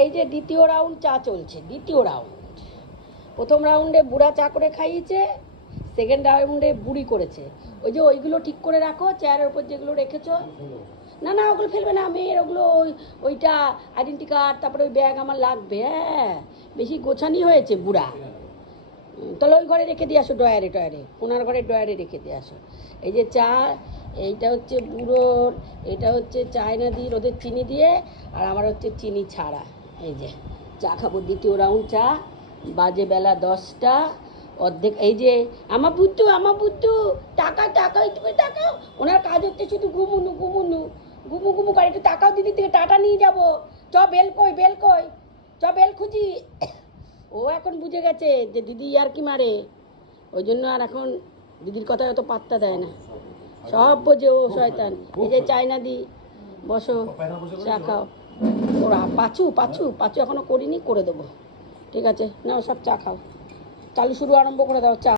এই যে দ্বিতীয় রাউন্ড চা চলছে, দ্বিতীয় রাউন্ড। প্রথম রাউন্ডে বুড়া চা করে খাইয়েছে, সেকেন্ড রাউন্ডে বুড়ি করেছে। ওই যে ওইগুলো ঠিক করে রাখো, চেয়ারের উপর যেগুলো রেখেছো। না না, ওগুলো ফেলবে না, মেয়ের ওগুলো ওইটা আইডেন্টি কার্ড, তারপরে ওই ব্যাগ আমার লাগবে। হ্যাঁ, বেশি গোছানি হয়েছে বুড়া। তাহলে ওই ঘরে রেখে দিয়ে আসো, ডয়ারে টয়ারে, ওনার ঘরে ডয়ারে রেখে দিয়ে আসো। এই যে চা, এইটা হচ্ছে বুড়োর, এটা হচ্ছে চায়নাদির, ওদের চিনি দিয়ে, আর আমার হচ্ছে চিনি ছাড়া। এই যে চা খাবো, দ্বিতীয় রাউন্ড চা। বাজে বেলা 10টা অর্ধেক। এই যে আমার বুদ্ধু টাকা টাকা, তুমি টাকাও। ওনার কাজ হচ্ছে শুধু ঘুমুনু ঘুমুনু ঘুমু ঘুমু করে। একটু টাকাও দিদি থেকে টাটা নিয়ে যাবো। চ বেল কই, বেল কই, চ বেল খুঁজি। ও এখন বুঝে গেছে যে দিদি আর কি মারে, ওই জন্য আর এখন দিদির কথা অত পাত্তা দেয় না, সব বোঝে ও শয়তান। এই যে চায়না দি, বসো চা খাও। ওরা পাঁচু পাঁচু পাঁচু এখনো করিনি, করে দেবো। ঠিক আছে, নাও সব চা খাও, চালু শুরু আরম্ভ করে দাও চা।